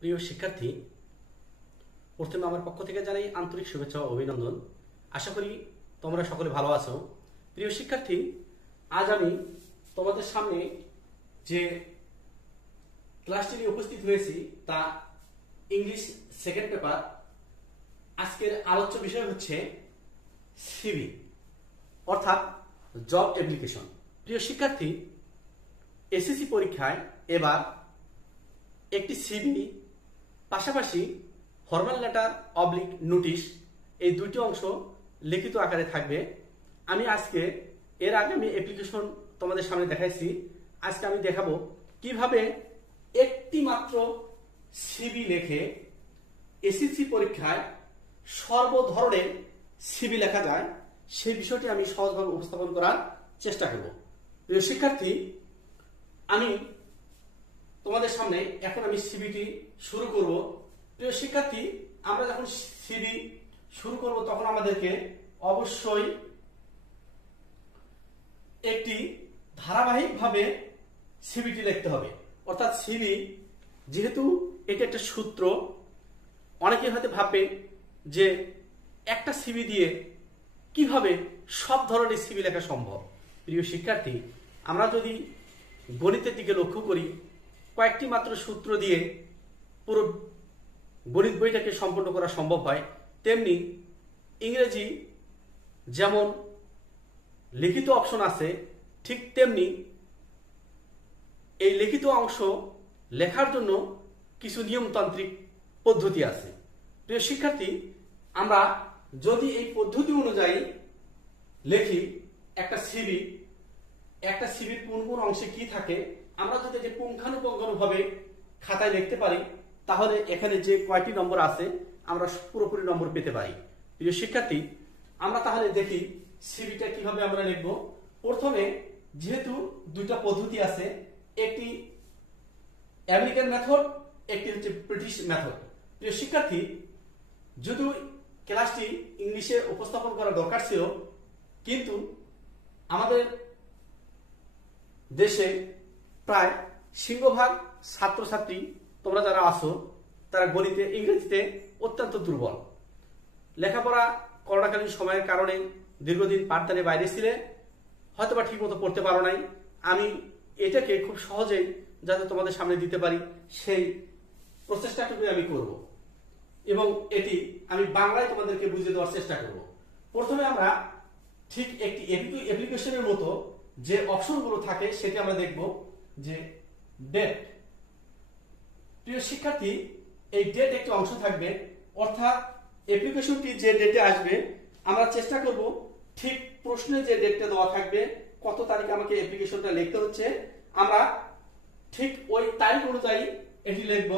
প্রিয় শিক্ষার্থী, প্রথমে আমার পক্ষ থেকে জানাই আন্তরিক শুভেচ্ছা ও অভিনন্দন। আশা করি তোমরা সকলে ভালো আছো। প্রিয় শিক্ষার্থী, আজ আমি তোমাদের সামনে যে ক্লাসটি নিয়ে উপস্থিত হয়েছি তা ইংলিশ সেকেন্ড পেপার। আজকের আলোচ্য বিষয় হচ্ছে সিভি অর্থাৎ জব অ্যাপ্লিকেশন। প্রিয় শিক্ষার্থী, এসএসসি পরীক্ষায় এবার একটি সিভি পাশাপাশি ফরমাল লেটার অবলিক নোটিশ এই দুটি অংশ লিখিত আকারে থাকবে। আমি আজকে এর আগে আমি অ্যাপ্লিকেশন তোমাদের সামনে দেখাইছি। আজকে আমি দেখাবো কিভাবে একটি মাত্র সিভি লিখে এসএসসি পরীক্ষায় সর্ব ধরনের সিভি লেখা যায়, সেই বিষয়টি আমি সহজভাবে উপস্থাপন করার চেষ্টা করব। প্রিয় শিক্ষার্থী, আমি তোমাদের সামনে এখন আমি সিভিটি শুরু করব। প্রিয় শিক্ষার্থী, আমরা যখন সিভি শুরু করব তখন আমাদেরকে অবশ্যই একটি ধারাবাহিকভাবে সিভিটি লিখতে হবে। অর্থাৎ সিভি যেহেতু এটা একটা সূত্র, অনেকে হয়তো ভাববে যে একটা সিভি দিয়ে কিভাবে সব ধরনের সিভি লেখা সম্ভব। প্রিয় শিক্ষার্থী, আমরা যদি গণিতের দিকে লক্ষ্য করি, কয়েকটি মাত্র সূত্র দিয়ে পুরো গণিত বইটাকে সম্পন্ন করা সম্ভব হয়, তেমনি ইংরেজি যেমন লিখিত অপশন আছে, ঠিক তেমনি এই লিখিত অংশ লেখার জন্য কিছু নিয়মতান্ত্রিক পদ্ধতি আছে। প্রিয় শিক্ষার্থী, আমরা যদি এই পদ্ধতি অনুযায়ী লিখি একটা সিভির কোন কোন অংশে কি থাকে, আমরা যদি যে পুঙ্খানুপুঙ্খানুভাবে খাতায় লিখতে পারি, তাহলে এখানে যে কয়টি নম্বর আছে আমরা পুরোপুরি নম্বর পেতে পারি। প্রিয় শিক্ষার্থী, আমরা তাহলে দেখি সিভিটা কিভাবে আমরা লিখব। প্রথমে যেহেতু দুইটা পদ্ধতি আছে, একটি আমেরিকান মেথড, একটি হচ্ছে ব্রিটিশ মেথড। প্রিয় শিক্ষার্থী, যদিও ক্লাসটি ইংলিশে উপস্থাপন করা দরকার ছিল, কিন্তু আমাদের দেশে প্রায় সিংহভাগ ছাত্রছাত্রী তোমরা যারা আছো তারা গণিতে ইংরেজিতে অত্যন্ত দুর্বল। লেখাপড়া করোনাকালীন সময়ের কারণে দীর্ঘদিন পাঠদানে বাইরে ছিলে, হয়তোবা ঠিক মতো পড়তে পারো নাই। আমি এটাকে খুব সহজেই যাতে তোমাদের সামনে দিতে পারি সেই প্রচেষ্টাটুকু আমি করব, এবং এটি আমি বাংলায় তোমাদেরকে বুঝিয়ে দেওয়ার চেষ্টা করব। প্রথমে আমরা ঠিক একটি অ্যাপ্লিকেশনের মতো যে অপশনগুলো থাকে সেটি আমরা দেখব যে ডেট। প্রিয় শিক্ষার্থী, এই ডেট একটি অংশ থাকবে, অর্থাৎ অ্যাপ্লিকেশনটি যে ডেটে আসবে আমরা চেষ্টা করব ঠিক প্রশ্নে যে ডেটটা দেওয়া থাকবে, কত তারিখে আমাকে অ্যাপ্লিকেশনটা লিখতে হচ্ছে, আমরা ঠিক ওই তারিখ অনুযায়ী এটি লিখব।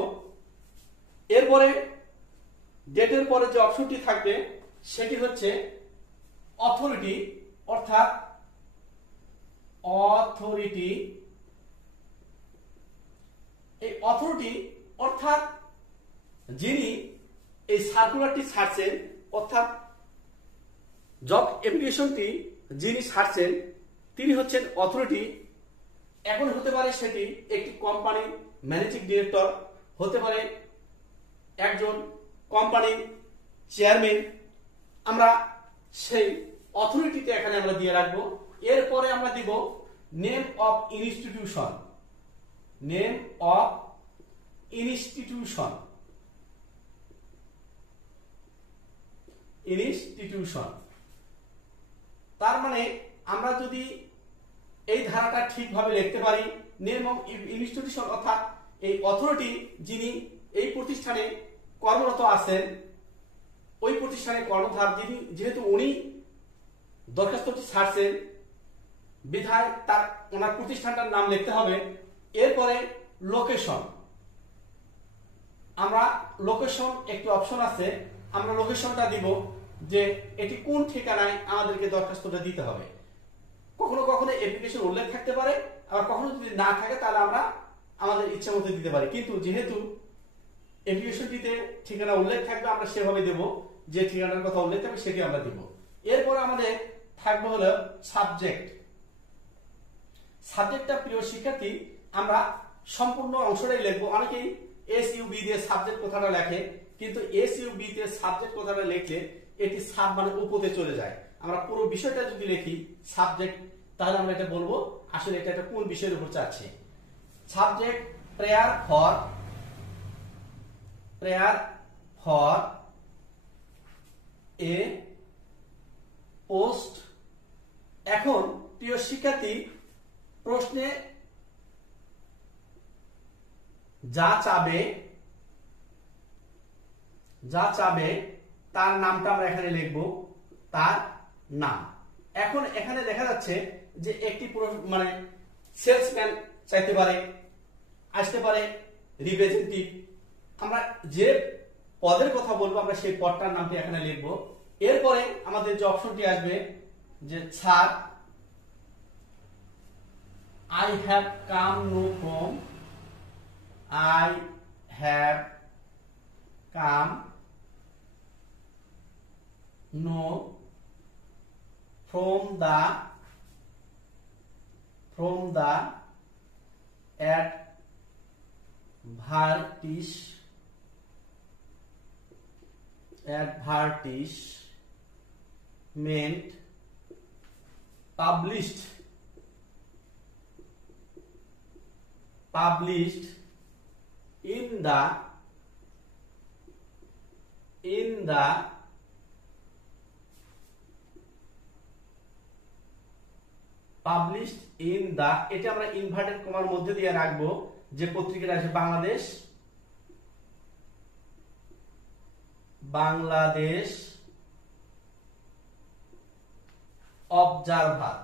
এরপরে ডেটের পরে যে অপশনটি থাকবে সেটি হচ্ছে অথরিটি, অর্থাৎ অথরিটি। এই অথরিটি অর্থাৎ যিনি এই সার্কুলারটি ছাড়ছেন, অর্থাৎ জব অ্যাপ্লিকেশনটি যিনি ছাড়ছেন তিনি হচ্ছেন অথরিটি। এখন হতে পারে সেটি একটি কোম্পানির ম্যানেজিং ডিরেক্টর, হতে পারে একজন কোম্পানির চেয়ারম্যান। আমরা সেই অথরিটিতে এখানে আমরা দিয়ে রাখবো। এরপরে আমরা দিব name of institution. Name of institution, institution. তার মানে আমরা যদি এই ধারাটা ঠিকভাবে লিখতে পারি, নেম অফ ইনস্টিটিউশন অর্থাৎ এই অথরিটি যিনি এই প্রতিষ্ঠানে কর্মরত আছেন, ওই প্রতিষ্ঠানে কর্মধার যিনি, যেহেতু উনি দরখাস্তটি ছাড়ছেন বিধায় তার ওনার প্রতিষ্ঠানটার নাম লিখতে হবে। এরপরে লোকেশন, আমরা লোকেশন একটি অপশন আছে, আমরা লোকেশনটা দিব যে এটি কোন ঠিকানায় আমাদেরকে দরখাস্তটা দিতে হবে। কখনো কখনো অ্যাপ্লিকেশন উল্লেখ থাকতে পারে, আবার কখনো যদি না থাকে তাহলে আমরা আমাদের ইচ্ছা মতো দিতে পারি, কিন্তু যেহেতু অ্যাপ্লিকেশনটিতে ঠিকানা উল্লেখ থাকবে আমরা সেভাবে দেব, যে ঠিকানার কথা উল্লেখ থাকবে সেটি আমরা দিব। এরপর আমাদের থাকবে হলো সাবজেক্ট। সাবজেক্টটা প্রিয় শিক্ষার্থী আমরা সম্পূর্ণ অংশটাই লিখবো। অনেকেই এস ইউ বি দিয়ে সাবজেক্ট কথাটা লেখে, কিন্তু এস ইউ বি তে সাবজেক্ট কথাটা লিখলে এটি সাব মানে উপতে চলে যায়। আমরা পুরো বিষয়টা যদি লিখি সাবজেক্ট, তাহলে আমরা এটা বলবো আসলে এটা একটা কোন বিষয়ের উপর চাচ্ছে। Subject prayer for a post. এখন প্রিয় শিক্ষার্থী, প্রশ্নে যা চাবে তার নামটা আমরা এখানে লিখব, তার নাম। এখন এখানে দেখা যাচ্ছে যে একটি মানে সেলসম্যান চাইতে পারে, আসতে পারে রিপ্রেজেন্টেটিভ। আমরা যে পদের কথা বলবো আমরা সেই পদটার নামটি এখানে লিখব। এরপরে আমাদের যে অপশনটি আসবে যে sir I have come no from, I have come no from the advertisement published in the এটা আমরা ইনভার্টেড কমার মধ্যে দিয়ে রাখবো যে পত্রিকাটা আছে বাংলাদেশ অবজারভার।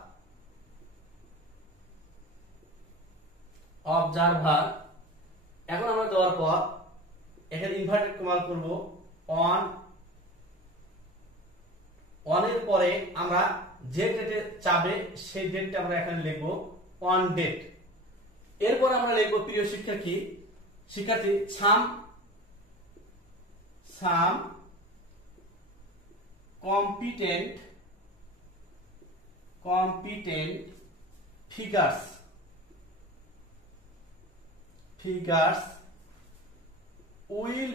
এখন আমরা দেওয়ার পর এখানে ইনভার্টেড কমা করব অন এর পরে আমরা যে ডেটে চাবে সেই ডেটটা আমরা এখানে লিখব অন ডেট। এরপর আমরা লিখব প্রিয় শিক্ষার্থী সাম competent figures will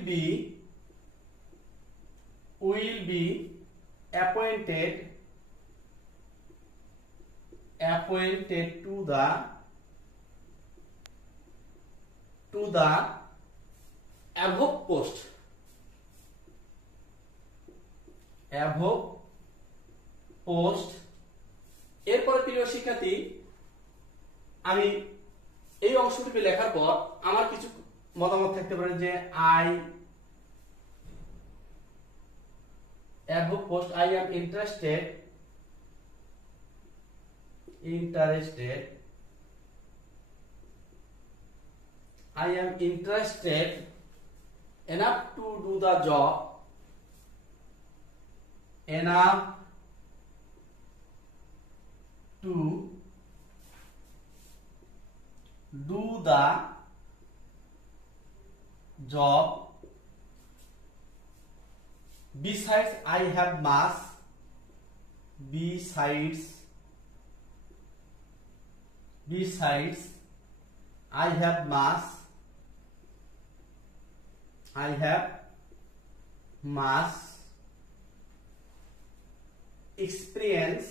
be appointed to the above post। এরপরে প্রিয় শিক্ষার্থী, আমি এই অংশটুকু লেখার পর আমার কিছু মতামত থাকতে পারে যে I am interested enough to do the job, besides I have mass experience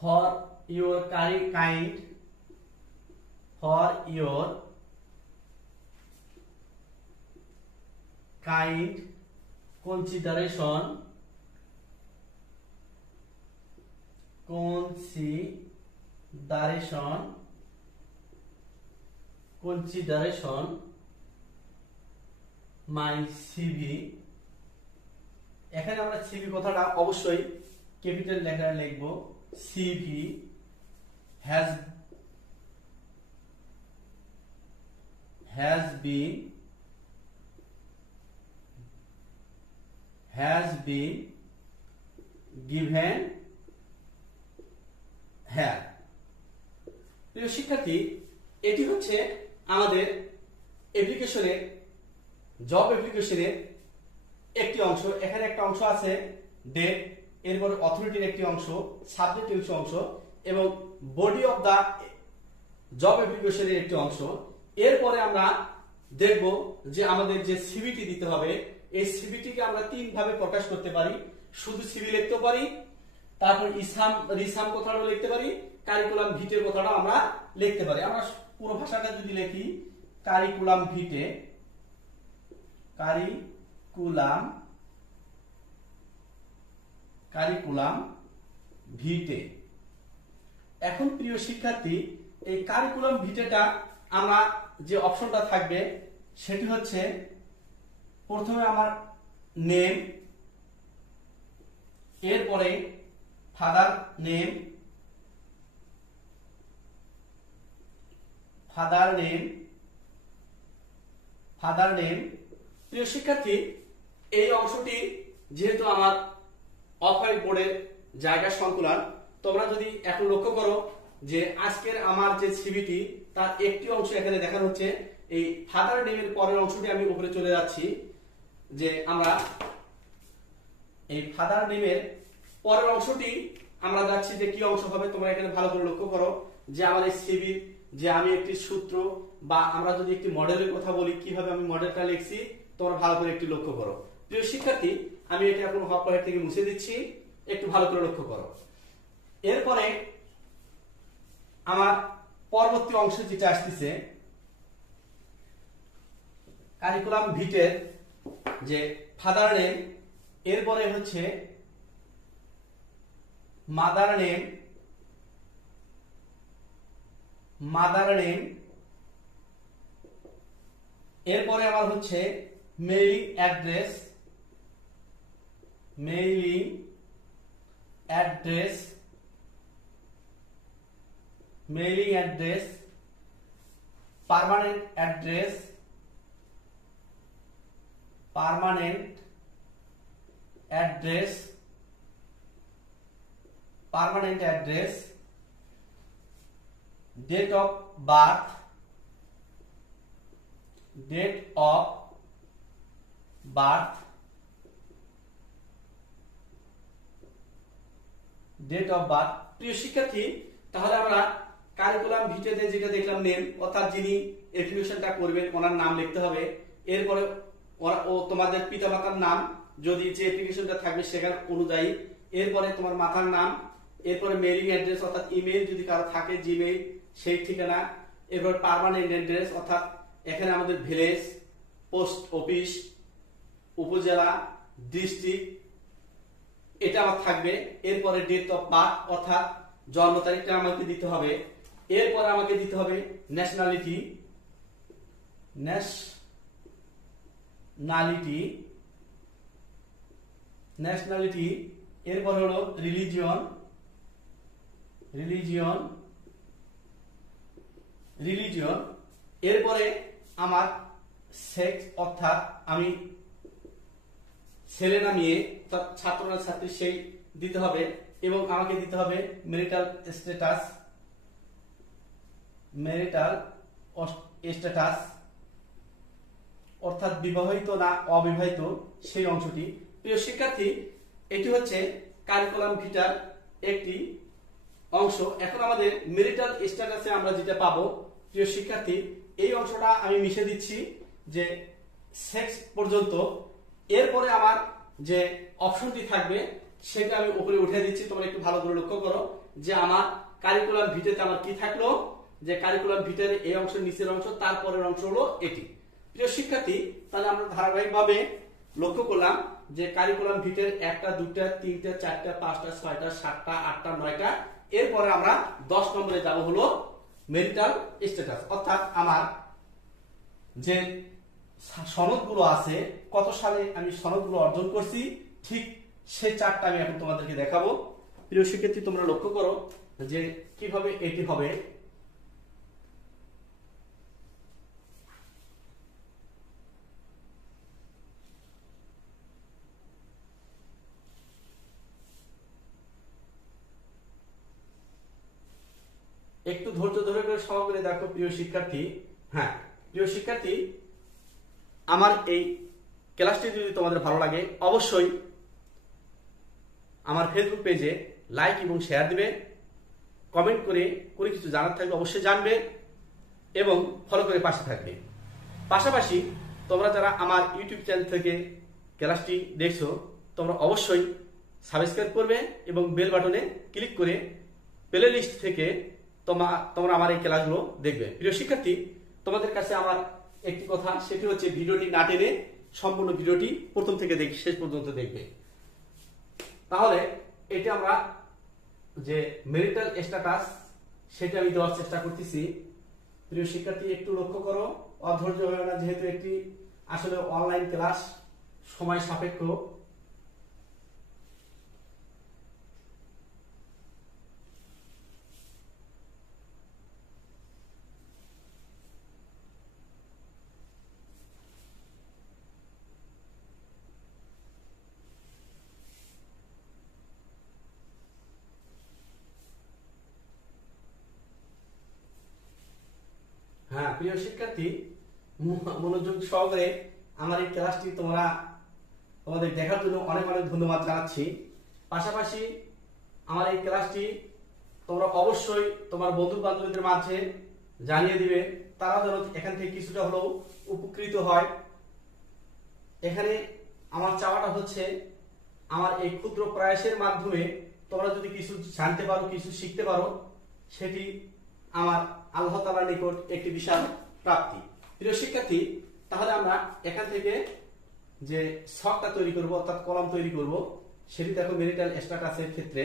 for your kind consideration my CV। এখানে আমরা CV কথাটা অবশ্যই ক্যাপিটাল লেখায় লিখব। CV has been given here। প্রিয় শিক্ষার্থী, এটি হচ্ছে আমাদের অ্যাপ্লিকেশনের জব অ্যাপ্লিকেশনের একটি অংশ। এখানে একটা অংশ আছে ডেট, এরপরে অথরিটির একটি অংশ, সাবজেক্টের একটি অংশ এবং বডি অফ দা জব অ্যাপ্লিকেশনের একটি অংশ। এরপরে আমরা দেখব যে আমাদের যে সিভিটি দিতে হবে, এই সিভিটিকে আমরা তিন ভাবে প্রকাশ করতে পারি। শুধু সিভি লিখতে পারি, তারপর রিসাম কথাটা লিখতে পারি, কারিকুলাম ভিটে কথাটা আমরা লিখতে পারি। আমরা পুরো ভাষাটা যদি লিখি, কারিকুলাম ভিটে, কারিকুলাম ভিটে। এখন প্রিয় শিক্ষার্থী, এই কারিকুলাম ভিটেটা আমরা যে অপশনটা থাকবে সেটি হচ্ছে প্রথমে আমার নেম, এরপরে ফাদার নেম, প্রিয় শিক্ষার্থী, এই অংশটি যেহেতু আমার অফ হোয়াইট বোর্ডের জায়গা সংকুলান, তোমরা যদি এখন লক্ষ্য করো যে আজকের আমার যে সিভিটি তার একটি অংশ এখানে দেখানো হচ্ছে। এই ফাদার নেমের পরের অংশটি আমি উপরে চলে যাচ্ছি, যে আমরা এই ফাদার নেমের পরের অংশটি আমরা যাচ্ছি যে কি অংশ হবে। তোমরা এখানে ভালো করে লক্ষ্য করো যে আমার এই সিভির যে আমি একটি সূত্র বা আমরা যদি একটি মডেলের কথা বলি, কিভাবে আমি মডেলটা লিখছি তোমরা ভালো করে একটু লক্ষ্য করো। প্রিয় শিক্ষার্থী, আমি এটা এখন হপ হোয়াইট থেকে মুছে দিচ্ছি, একটু ভালো করে লক্ষ্য করো। এরপরে আমার পরবর্তী অংশ যেটা আসতেছে, কারিকুলাম ভিটের যে ফাদার নেম, এরপরে হচ্ছে মাদার নেম, এরপরে আমার হচ্ছে mailing address, permanent address, date of birth, প্রিয় শিক্ষার্থী, তাহলে আমরা কারিকুলাম ভিটেতে যেটা দেখলাম নেম, অর্থাৎ যিনি অ্যাপ্লিকেশনটা করবেন ওনার নাম লিখতে হবে। এরপরে তোমাদের পিতামাতার নাম যদি যে অ্যাপ্লিকেশনটা থাকবে সেখান অনুযায়ী, এরপরে তোমার মাতার নাম, এরপরে মেইলিং অ্যাড্রেস অর্থাৎ ইমেল যদি কারো থাকে জিমেইল সেই ঠিকানা, এরপর পার্মানেন্ট অ্যাড্রেস অর্থাৎ এখানে আমাদের ভিলেজ, পোস্ট অফিস, উপজেলা, ডিস্ট্রিক্ট এটা আমার থাকবে। এরপরে ডেট অফ বার্থ অর্থাৎ জন্ম তারিখটা আমাকে দিতে হবে। এরপর আমাকে দিতে হবে ন্যাশনালিটি, এরপর হলো রিলিজিয়ন, এরপরে আমার সেক্স অর্থাৎ আমি ছেলে না মেয়ে, ছাত্র না ছাত্রী সেই দিতে হবে। এবং আমাকে দিতে হবে ম্যারিটাল স্ট্যাটাস অর্থাৎ বিবাহিত না অবিবাহিত সেই অংশটি। প্রিয় শিক্ষার্থী, এটি হচ্ছে কারিকুলাম ভিটার একটি অংশ। এখন আমাদের ম্যারিটাল স্ট্যাটাসে আমরা যেটা পাবো, প্রিয় শিক্ষার্থী, এই অংশটা আমি মিশে দিচ্ছি যে সেক্স পর্যন্ত। এরপরে আমার যে অপশনটি থাকবে সেটা আমি উপরে উঠে দিচ্ছি। তোমরা একটু ভালো করে লক্ষ্য করো যে আমার কারিকুলাম ভিটেতে আমার কি থাকলো, যে কারিকুলাম ভিটের এই অংশ নিচের অংশ, তারপরের অংশ হলো এটি। প্রিয় শিক্ষার্থী, তাহলে আমরা ধারাবাহিকভাবে লক্ষ্য করলাম যে কারিকুলাম ভিটের 1টা 2টা 3টা 4টা 5টা 6টা 7টা 8টা 9টা, এরপরে আমরা 10 নম্বরে যাব হলো ম্যারিটাল স্ট্যাটাস অর্থাৎ আমার যে সনদগুলো আছে, কত সালে আমি সনদগুলো অর্জন করছি, ঠিক সেই চারটা আমি এখন তোমাদেরকে দেখাবো। প্রিয় শিক্ষার্থী, তোমরা লক্ষ্য করো যে কিভাবে এটি হবে। একটু ধৈর্য ধরে করে সহকারে দেখো প্রিয় শিক্ষার্থী। হ্যাঁ প্রিয় শিক্ষার্থী, আমার এই ক্লাসটি যদি তোমাদের ভালো লাগে অবশ্যই আমার ফেসবুক পেজে লাইক এবং শেয়ার দিবে, কমেন্ট করে কোনো কিছু জানার থাকলে অবশ্যই জানবে এবং ফলো করে পাশে থাকবে। পাশাপাশি তোমরা যারা আমার ইউটিউব চ্যানেল থেকে ক্লাসটি দেখছো তোমরা অবশ্যই সাবস্ক্রাইব করবে এবং বেল বাটনে ক্লিক করে প্লে লিস্ট থেকে তোমরা আমার এই ক্লাসগুলো দেখবে। প্রিয় শিক্ষার্থী, তোমাদের কাছে আমার একটি কথা, সেটি হচ্ছে ভিডিওটি না টেনে সম্পূর্ণ ভিডিওটি প্রথম থেকে শেষ পর্যন্ত দেখবে। তাহলে এটা আমরা যে ম্যারিটাল স্ট্যাটাস সেটা আমি দেওয়ার চেষ্টা করতেছি। প্রিয় শিক্ষার্থী, একটু লক্ষ্য করো, অধৈর্য হয়ে না, যেহেতু একটি আসলে অনলাইন ক্লাস, সময় সাপেক্ষ। হ্যাঁ প্রিয় শিক্ষার্থী, মনোযোগ সহকারে আমার এই ক্লাসটি তোমাদের দেখার জন্য অনেক অনেক ধন্যবাদ জানাচ্ছি। পাশাপাশি আমার এই ক্লাসটি তোমরা অবশ্যই তোমার বন্ধু বান্ধবীদের মাঝে জানিয়ে দিবে, তারা যেন এখান থেকে কিছুটা হলেও উপকৃত হয়। এখানে আমার চাওয়াটা হচ্ছে আমার এই ক্ষুদ্র প্রয়াসের মাধ্যমে তোমরা যদি কিছু জানতে পারো, কিছু শিখতে পারো, সেটি আমার আল্লাহ তাআলার নিকট একটি বিশাল প্রাপ্তি। প্রিয় শিক্ষার্থী, তাহলে আমরা এখান থেকে যে ছকটা তৈরি করব অর্থাৎ কলাম তৈরি করব, সেটি দেখো ম্যারিটাল স্ট্যাটাসের ক্ষেত্রে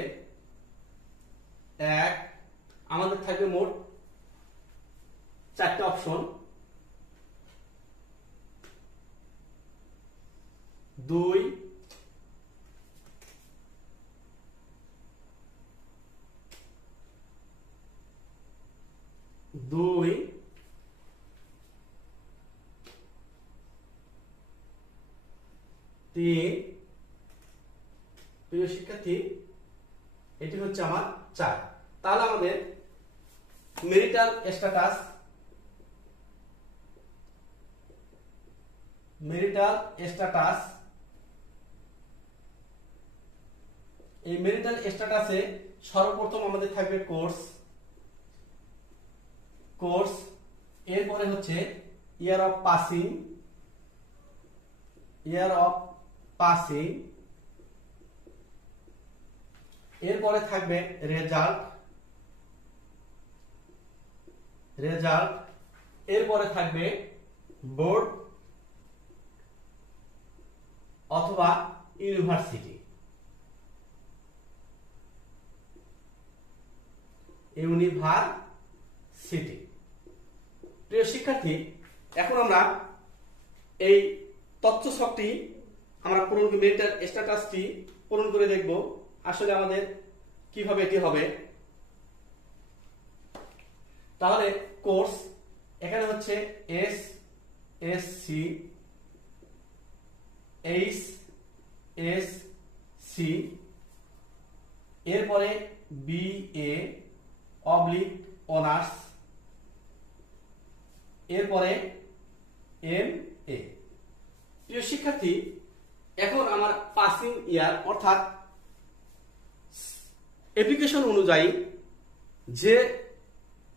আমাদের থাকবে মোট 4টা অপশন। 2, 3। প্রিয় শিক্ষার্থী, এটি হচ্ছে আমার 4। তাহলে আমাদের ম্যারিটাল স্ট্যাটাস এই ম্যারিটাল স্ট্যাটাসে সর্বপ্রথম আমাদের থাকবে কোর্স, এরপরে হচ্ছে ইয়ার অফ পাসিং, এরপরে থাকবে রেজাল্ট, এরপরে থাকবে বোর্ড অথবা ইউনিভার্সিটি। প্রিয় শিক্ষার্থী, এখন আমরা এই তথ্য ছকটি আমরা ম্যারিটাল স্ট্যাটাসটি পূরণ করে দেখব আসলে আমাদের কিভাবে এটি হবে। তাহলে কোর্স এখানে হচ্ছে এসএসসি, এইচএসসি, এরপরে বিএ অবলিক অনার্স, এরপরে এমএ। প্রিয় শিক্ষার্থী, এখন আমার পাসিং ইয়ার অর্থাৎ অ্যাপ্লিকেশন অনুযায়ী যে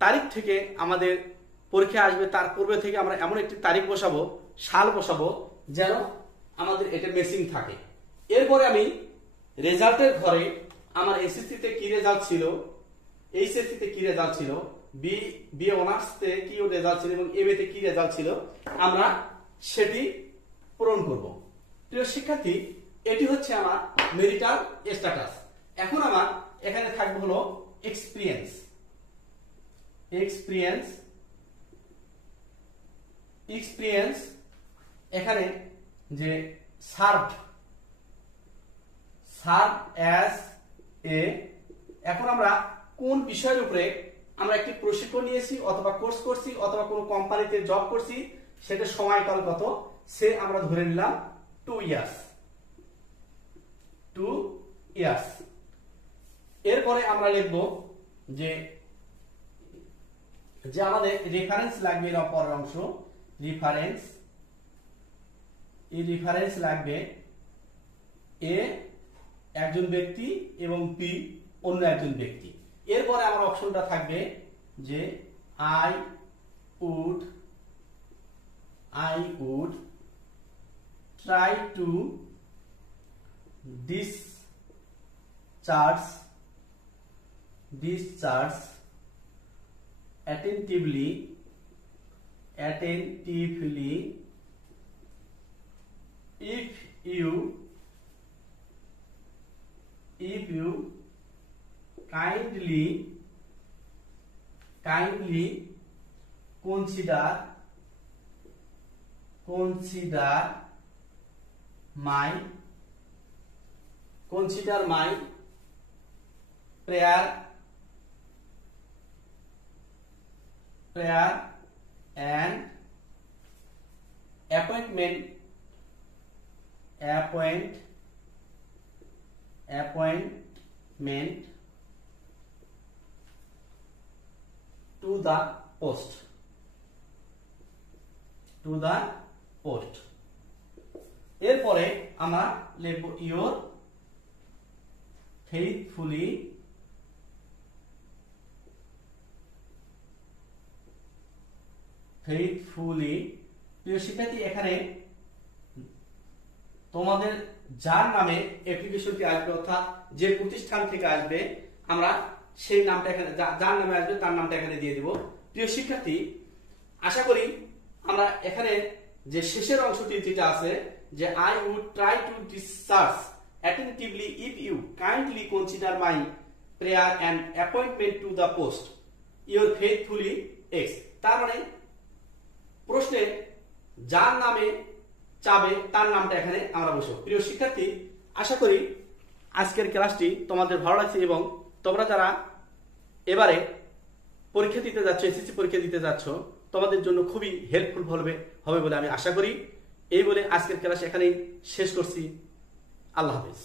তারিখ থেকে আমাদের পরীক্ষা আসবে তার পূর্বে থেকে আমরা এমন একটি তারিখ বসাবো, সাল বসাবো যেন আমাদের এটা মেসিং থাকে। এরপরে আমি রেজাল্টের ঘরে আমার এসএসসিতে কি রেজাল্ট ছিল, এইচএসসিতে কি রেজাল্ট ছিল, বিএ অনার্সতে কি রেজাল্ট ছিল এবং এমএ তে কি রেজাল্ট ছিল, আমরা সেটি পূরণ করব। প্রিয় শিক্ষার্থী, এটি হচ্ছে আমার ম্যারিটাল স্ট্যাটাস। এখন আমার এখানে থাকবে হলো এক্সপিরিয়েন্স, এখানে যে সার্ভড অ্যাজ এ, এখন আমরা কোন বিষয়ের উপরে আমরা একটি প্রশিক্ষণ নিয়েছি অথবা কোর্স করছি অথবা কোনো কোম্পানিতে জব করছি, সেটা সময়কাল কত, সে আমরা ধরে নিলাম 2 ইয়ার্স। এরপরে আমরা লিখব যে আমাদের রেফারেন্স লাগবে, এর পরের অংশ রেফারেন্স লাগবে একজন ব্যক্তি এবং পি অন্য একজন ব্যক্তি। এরপরে আমার অপশনটা থাকবে যে I would try to discharge attentively if you kindly consider my prayer and appointment to the post এরপরে আমরা লিখব your faithfully প্রিয় শিক্ষার্থী, এখানে তোমাদের যার নামে অ্যাপ্লিকেশনটি আসবে অর্থাৎ যে প্রতিষ্ঠান থেকে আসবে আমরা সেই নামটা এখানে, যার নামে আসবে তার নামটা এখানে দিয়ে দিব। প্রিয় শিক্ষার্থী, আশা করি আমরা এখানে যে শেষের অংশটি যেটা আছে যে I would try to discharge attentively if you kindly consider my prayer and appointment to the post your faithfully X, তার মানে প্রশ্নে যার নামে চাবে তার নামটা এখানে আমরা বসাবো। প্রিয় শিক্ষার্থী, আশা করি আজকের ক্লাসটি তোমাদের ভালো লাগছে এবং তোমরা যারা এবারে পরীক্ষা দিতে যাচ্ছ, এসএসসি পরীক্ষা দিতে যাচ্ছ, তোমাদের জন্য খুবই হেল্পফুল হবে বলে আমি আশা করি। এই বলে আজকের ক্লাস এখানেই শেষ করছি। আল্লাহ হাফেজ।